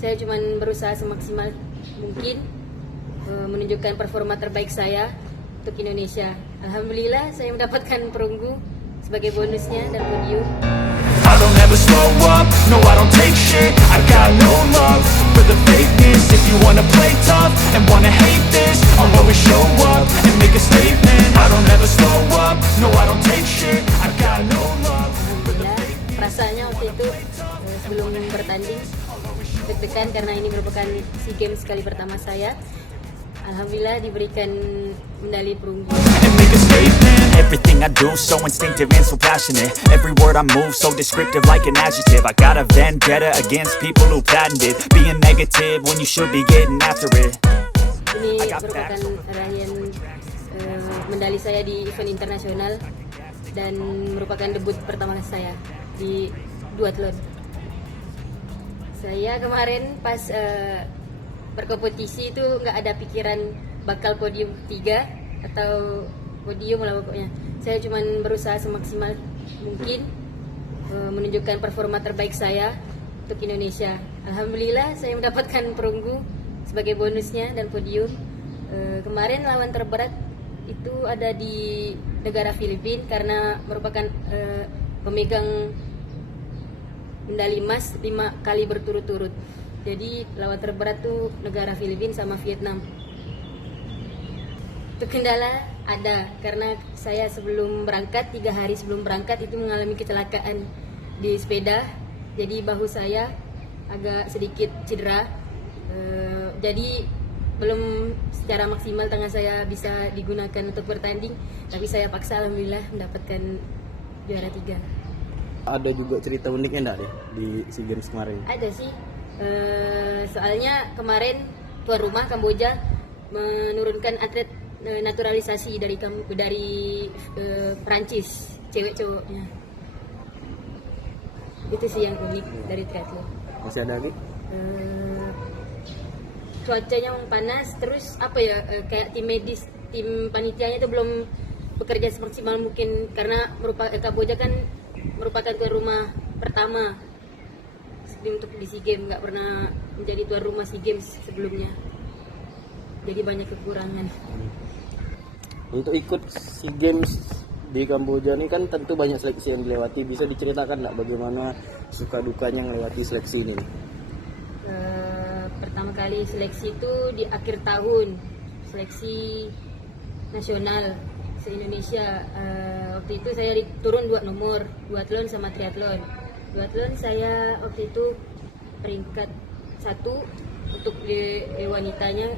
Saya cuma berusaha semaksimal mungkin menunjukkan performa terbaik saya untuk Indonesia. Alhamdulillah saya mendapatkan perunggu sebagai bonusnya dan podium. I don't ever slow up, no I don't take shit. I got no love for the fakeness. If you wanna play tough and wanna hate this, I'll always show up and make a statement. I don't ever slow up, no I don't take shit. I got no love for the fakeness. Rasanya waktu itu sebelum bertanding deg-degan karena ini merupakan SEA Games kali pertama saya. Alhamdulillah diberikan medali perunggu. And make a statement. Everything I do so instinctive and so passionate. Every word I move so descriptive like an adjective. I got a vendetta against people who patented being negative when you should be getting after it. Ini merupakan raihan medali saya di event internasional dan merupakan debut pertama saya di duathlon. Saya kemarin pas berkompetisi itu nggak ada pikiran bakal podium 3 atau podium lah pokoknya. Saya cuma berusaha semaksimal mungkin menunjukkan performa terbaik saya untuk Indonesia. Alhamdulillah saya mendapatkan perunggu sebagai bonusnya dan podium. Kemarin lawan terberat itu ada di negara Filipina karena merupakan pemegang medali emas 5 kali berturut-turut. Jadi lawan terberat tuh negara Filipina sama Vietnam. Untuk kendala ada karena saya sebelum berangkat 3 hari sebelum berangkat itu mengalami kecelakaan di sepeda. Jadi bahu saya agak sedikit cedera. Jadi belum secara maksimal tangan saya bisa digunakan untuk bertanding. Tapi saya paksa alhamdulillah mendapatkan juara 3. Ada juga cerita uniknya enggak deh di SEA Games kemarin? Ada sih. Soalnya kemarin tuan rumah Kamboja menurunkan atlet naturalisasi dari Perancis, cewek cowoknya. Itu sih yang unik dari triathlon. Masih ada lagi? Cuacanya yang panas, terus kayak tim medis, tim panitianya itu belum bekerja semaksimal mungkin karena Kamboja kan merupakan tuan rumah pertama untuk di SEA Games, nggak pernah menjadi tuan rumah SEA Games sebelumnya, jadi banyak kekurangan. Untuk ikut SEA Games di Kamboja ini kan tentu banyak seleksi yang dilewati. Bisa diceritakan nggak bagaimana suka dukanya melewati seleksi ini? Pertama kali seleksi itu di akhir tahun, seleksi nasional se-Indonesia. Waktu itu saya turun 2 nomor, duathlon sama triathlon. Duathlon saya waktu itu peringkat 1 untuk di wanitanya.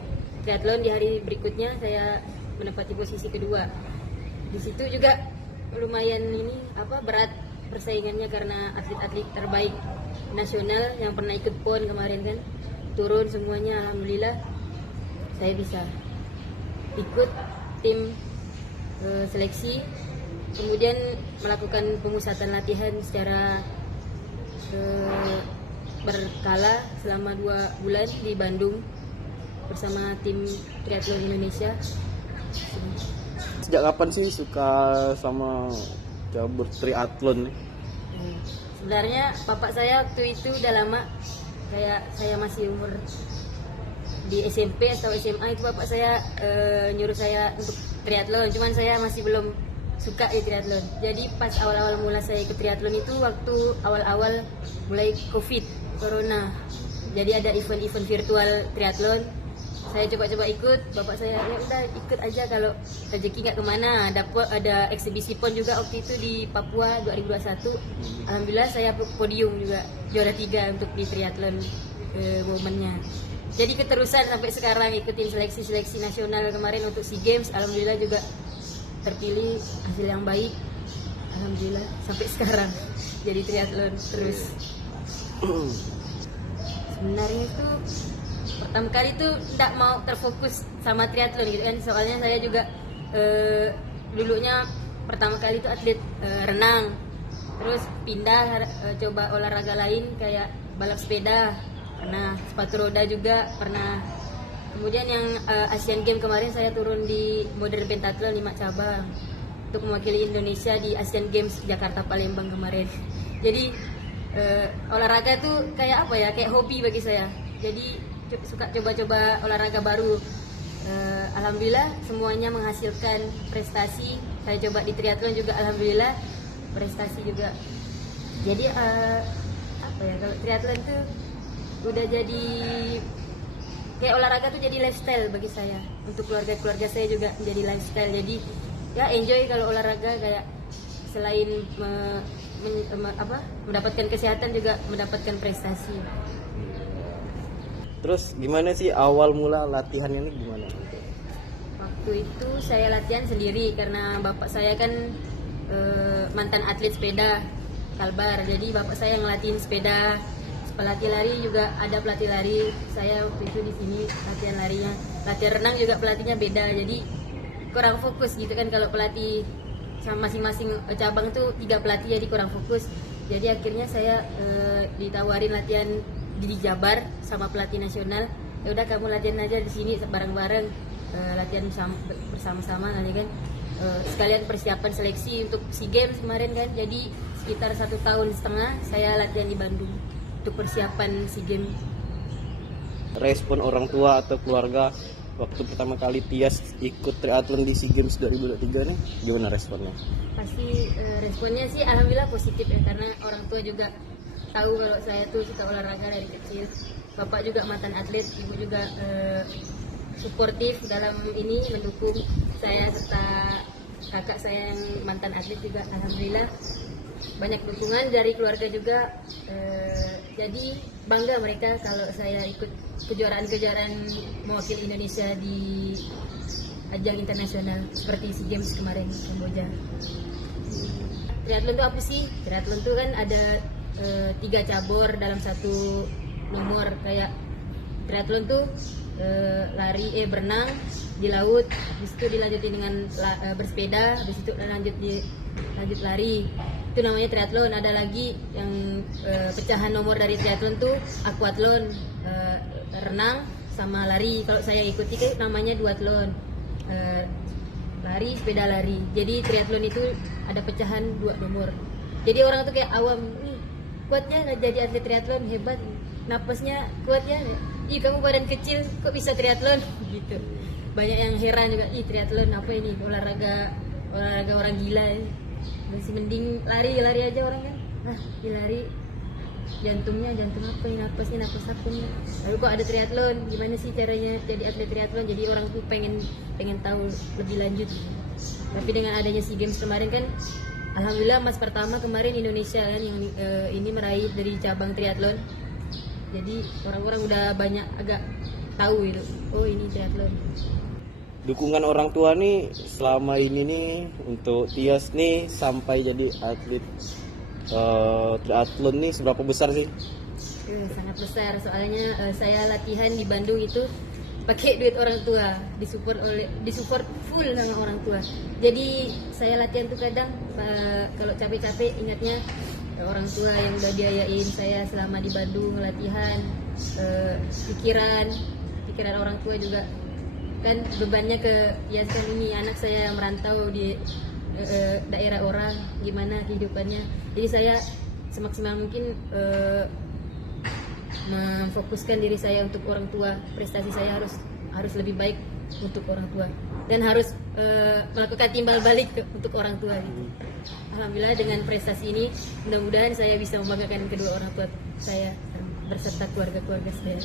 Triathlon di hari berikutnya saya menempati posisi kedua. Di situ juga lumayan berat persaingannya karena atlet-atlet terbaik nasional yang pernah ikut PON kemarin kan turun semuanya. Alhamdulillah saya bisa ikut tim seleksi, kemudian melakukan pemusatan latihan secara berkala selama 2 bulan di Bandung bersama tim triathlon Indonesia. Sejak kapan sih suka sama cabur triathlon nih? Sebenarnya bapak saya waktu itu udah lama, kayak saya masih umur di SMP atau SMA itu bapak saya nyuruh saya untuk triathlon, cuman saya masih belum suka ya triathlon. Jadi pas awal-awal mulai saya ikut triathlon itu waktu awal-awal mulai corona. Jadi ada event-event virtual triathlon. Saya coba-coba ikut, bapak saya ya udah ikut aja kalau rezeki nggak kemana. Ada eksibisi PON juga waktu itu di Papua 2021. Alhamdulillah saya podium juga, juara 3 untuk di triathlon momennya. Jadi keterusan sampai sekarang ikutin seleksi-seleksi nasional kemarin untuk SEA Games. Alhamdulillah juga terpilih, hasil yang baik. Alhamdulillah sampai sekarang jadi triathlon terus. Sebenarnya itu pertama kali itu tidak mau terfokus sama triathlon gitu kan, soalnya saya juga dulunya pertama kali itu atlet renang, terus pindah coba olahraga lain kayak balap sepeda pernah, sepatu roda juga pernah. Kemudian yang Asian Games kemarin saya turun di modern pentathlon 5 cabang untuk mewakili Indonesia di Asian Games Jakarta Palembang kemarin. Jadi olahraga itu kayak apa ya, kayak hobi bagi saya. jadi suka coba-coba olahraga baru. Alhamdulillah semuanya menghasilkan prestasi. Saya coba di triathlon juga alhamdulillah prestasi juga. Jadi apa ya, kalau triathlon tuh udah jadi kayak olahraga tuh jadi lifestyle bagi saya. Untuk keluarga saya juga menjadi lifestyle. Jadi ya enjoy kalau olahraga, kayak selain mendapatkan kesehatan juga mendapatkan prestasi. Terus gimana sih awal mula latihannya ini gimana? Waktu itu saya latihan sendiri karena bapak saya kan mantan atlet sepeda Kalbar. Jadi bapak saya yang ngelatiin sepeda. Pelatih lari juga ada pelatih lari. Saya waktu itu di sini latihan larinya. Latihan renang juga pelatihnya beda. Jadi kurang fokus gitu kan, kalau pelatih sama masing-masing cabang tuh 3 pelatih, jadi kurang fokus. Jadi akhirnya saya ditawarin latihan di Jabar sama pelatih nasional. Ya udah kamu latihan aja di sini bareng-bareng, latihan bersama-sama nanti kan. Sekalian persiapan seleksi untuk SEA Games kemarin kan. Jadi sekitar 1,5 tahun saya latihan di Bandung untuk persiapan SEA Games. Respon orang tua atau keluarga waktu pertama kali Tias ikut triathlon di SEA Games 2023 nih, gimana responnya? Pasti responnya sih alhamdulillah positif ya, karena orang tua juga tahu kalau saya tuh suka olahraga dari kecil. Bapak juga mantan atlet, ibu juga suportif dalam ini, mendukung saya serta kakak saya yang mantan atlet juga. Alhamdulillah banyak dukungan dari keluarga juga. Jadi bangga mereka kalau saya ikut kejuaraan-kejuaraan mewakili Indonesia di ajang internasional seperti SEA Games kemarin Kamboja. Triathlon itu apa sih? Triathlon itu kan ada 3 cabur dalam satu nomor. Kayak triathlon tuh berenang di laut, habis itu dilanjutin dengan bersepeda, habis itu lanjut lari. Itu namanya triathlon. Ada lagi yang pecahan nomor dari triathlon tuh aquathlon, renang sama lari. Kalau saya ikuti kan namanya duathlon, lari, sepeda lari. Jadi triathlon itu ada pecahan 2 nomor. Jadi orang tuh kayak awam, kuatnya nggak jadi atlet triathlon, hebat, napasnya kuat ya. Ih kamu badan kecil kok bisa triathlon gitu. Banyak yang heran juga, ih triathlon apa ini, olahraga orang gila ya. Masih mending lari aja orang kan. Lari jantung apa ini, napas apa ini. Lalu kok ada triathlon, gimana sih caranya jadi atlet triathlon? Jadi orang tuh pengen tahu lebih lanjut. Tapi dengan adanya SEA Games kemarin kan, alhamdulillah emas pertama kemarin Indonesia kan yang ini meraih dari cabang triathlon. Jadi orang-orang udah banyak agak tahu itu, oh ini triathlon. Dukungan orang tua nih selama ini nih untuk Tias nih sampai jadi atlet triathlon nih seberapa besar sih? Sangat besar, soalnya saya latihan di Bandung itu pakai duit orang tua, disupport full sama orang tua. Jadi saya latihan tuh kadang kalau capek-capek ingatnya orang tua yang udah biayain saya selama di Bandung latihan. Pikiran orang tua juga kan bebannya ke kan ini anak saya merantau di daerah orang, gimana kehidupannya. Jadi saya semaksimal mungkin memfokuskan diri saya untuk orang tua. Prestasi saya harus lebih baik untuk orang tua dan harus melakukan timbal balik untuk orang tua gitu. Alhamdulillah dengan prestasi ini mudah-mudahan saya bisa membanggakan kedua orang tua saya berserta keluarga saya.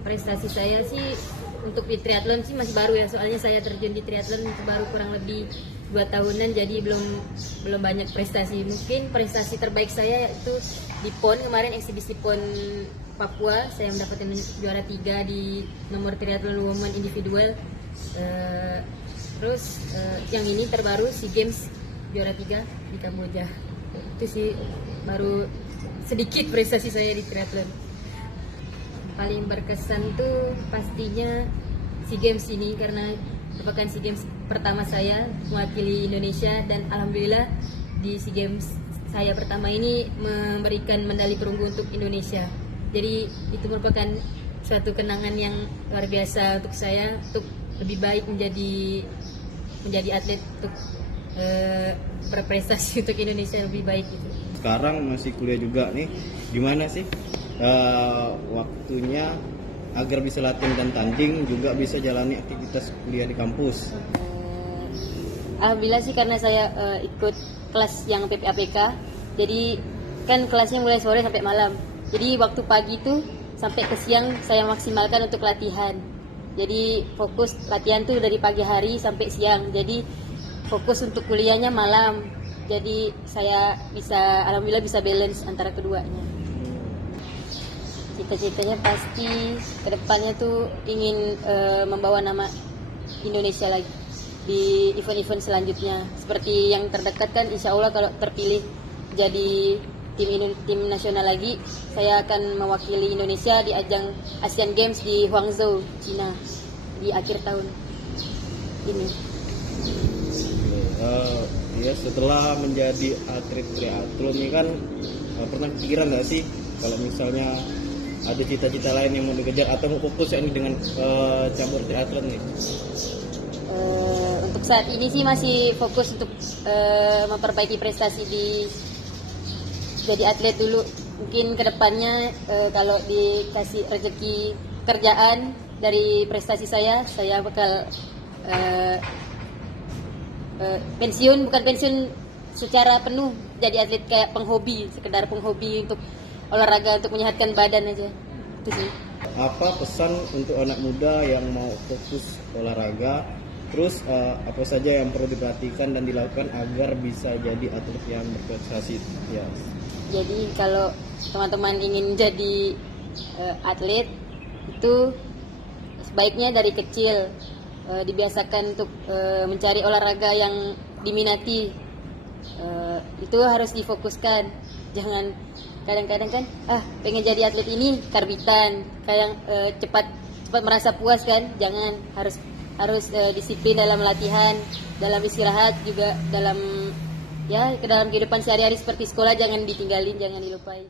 Prestasi saya sih untuk di triathlon sih masih baru ya, soalnya saya terjun di triathlon baru kurang lebih 2 tahunan, jadi belum banyak prestasi. Mungkin prestasi terbaik saya itu di PON kemarin, eksibisi PON Papua, saya mendapatkan juara 3 di nomor triathlon woman individual. Terus yang ini terbaru SEA Games juara 3 di Kamboja. Itu sih baru sedikit prestasi saya di triathlon. Paling berkesan tuh pastinya SEA Games ini, karena merupakan SEA Games pertama saya mewakili Indonesia, dan alhamdulillah di SEA Games saya pertama ini memberikan medali perunggu untuk Indonesia. Jadi itu merupakan suatu kenangan yang luar biasa untuk saya, untuk lebih baik menjadi atlet, untuk berprestasi untuk Indonesia lebih baik gitu. Sekarang masih kuliah juga nih, gimana sih waktunya agar bisa latihan dan tanding juga bisa jalani aktivitas kuliah di kampus? Alhamdulillah sih karena saya ikut kelas yang PPAPK, jadi kan kelasnya mulai sore sampai malam. Jadi waktu pagi itu sampai ke siang saya maksimalkan untuk latihan. Jadi fokus latihan tuh dari pagi hari sampai siang. Jadi fokus untuk kuliahnya malam. Jadi saya alhamdulillah bisa balance antara keduanya. Cita-citanya pasti kedepannya tuh ingin membawa nama Indonesia lagi di event-event selanjutnya. Seperti yang terdekat kan, insya Allah kalau terpilih jadi tim nasional lagi, saya akan mewakili Indonesia di ajang Asian Games di Guangzhou, Cina di akhir tahun ini. Ya setelah menjadi atlet triathlon ini kan pernah pikiran nggak sih kalau misalnya ada cita-cita lain yang mau dikejar atau mau fokus ini dengan cabur triathlon nih? Untuk saat ini sih masih fokus untuk memperbaiki prestasi jadi atlet dulu. Mungkin kedepannya kalau dikasih rezeki kerjaan dari prestasi saya bakal pensiun, bukan pensiun secara penuh, jadi atlet kayak penghobi, sekedar penghobi untuk olahraga, untuk menyehatkan badan aja. Itu sih. Apa pesan untuk anak muda yang mau fokus olahraga? Terus apa saja yang perlu diperhatikan dan dilakukan agar bisa jadi atlet yang berprestasi? Ya. Jadi kalau teman-teman ingin jadi atlet itu sebaiknya dari kecil dibiasakan untuk mencari olahraga yang diminati. Itu harus difokuskan. Jangan kadang-kadang kan pengen jadi atlet ini karbitan, kayak cepat merasa puas kan. Jangan, harus disiplin dalam latihan, dalam istirahat juga, dalam kehidupan sehari-hari seperti sekolah jangan ditinggalin, jangan dilupain.